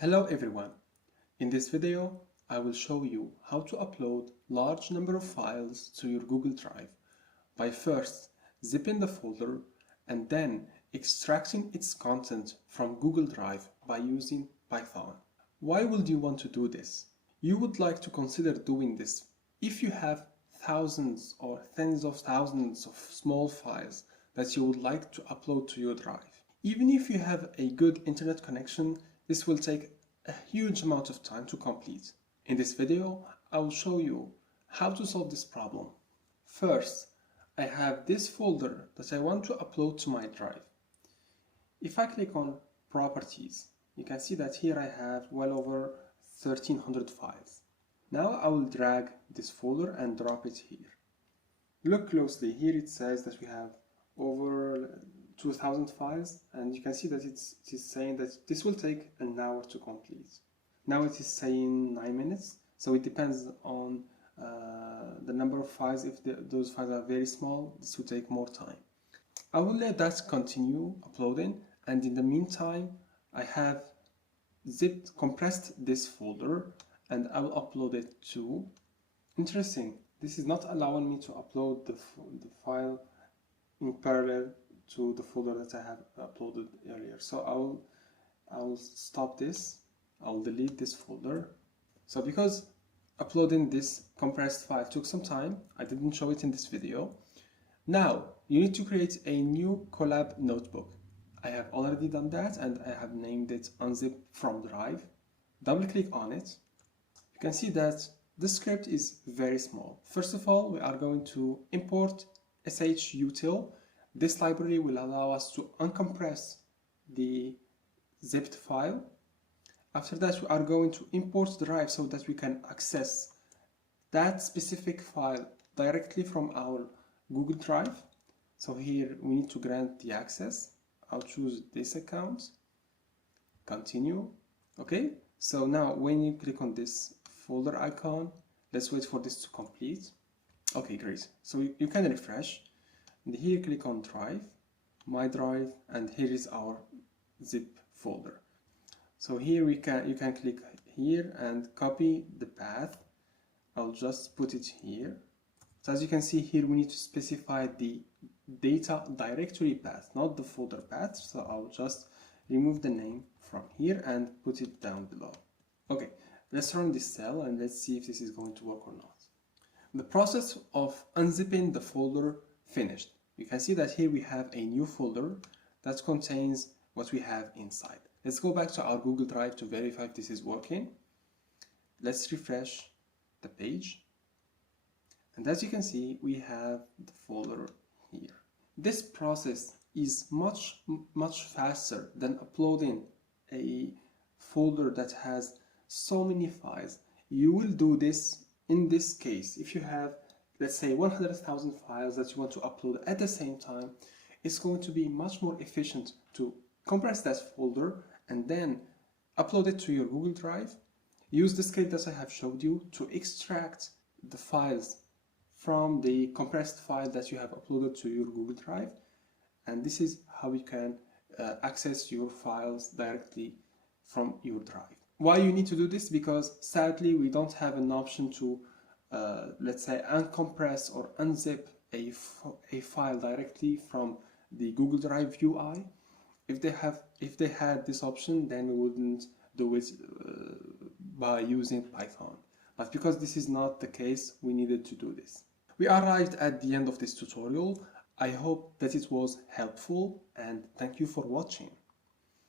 Hello everyone. In this video, I will show you how to upload large number of files to your Google Drive by first zipping the folder and then extracting its content from Google Drive by using Python. Why would you want to do this? You would like to consider doing this if you have thousands or tens of thousands of small files that you would like to upload to your drive. Even if you have a good internet connection, this will take a huge amount of time to complete. In this video, I will show you how to solve this problem. First, I have this folder that I want to upload to my drive. If I click on Properties, you can see that here I have well over 1300 files. Now I will drag this folder and drop it here. Look closely, here it says that we have over 2000 files, and you can see that it is saying that this will take an hour to complete. Now it is saying 9 minutes, so it depends on the number of files. If those files are very small, this will take more time. I will let that continue uploading, and in the meantime I have compressed this folder and I will upload it to. Interesting, this is not allowing me to upload the file in parallel to the folder that I have uploaded earlier. So I'll stop this. I'll delete this folder. So because uploading this compressed file took some time, I didn't show it in this video. Now you need to create a new Colab notebook. I have already done that and I have named it Unzip from Drive. Double click on it. You can see that the script is very small. First of all, we are going to import shutil. This library will allow us to uncompress the zipped file. After that, we are going to import Drive so that we can access that specific file directly from our Google Drive. So here we need to grant the access. I'll choose this account, continue. Okay, so now when you click on this folder icon, let's wait for this to complete. Okay, great. So you can refresh. And here click on Drive, My Drive, and here is our zip folder. So here you can click here and copy the path. I'll just put it here. So as you can see here, we need to specify the data directory path, not the folder path. So I'll just remove the name from here and put it down below. Okay, let's run this cell and let's see if this is going to work or not. The process of unzipping the folder finished. You can see that here we have a new folder that contains what we have inside. Let's go back to our Google Drive to verify if this is working. Let's refresh the page. And as you can see, we have the folder here. This process is much faster than uploading a folder that has so many files. You will do this in this case if you have, let's say, 100,000 files that you want to upload at the same time. It's going to be much more efficient to compress that folder and then upload it to your Google Drive. Use the script that I have showed you to extract the files from the compressed file that you have uploaded to your Google Drive. And this is how you can access your files directly from your drive. Why you need to do this? Because sadly we don't have an option to let's say uncompress or unzip a file directly from the Google Drive UI. If they had this option, then we wouldn't do it by using Python. But because this is not the case, we needed to do this. We arrived at the end of this tutorial. I hope that it was helpful and thank you for watching.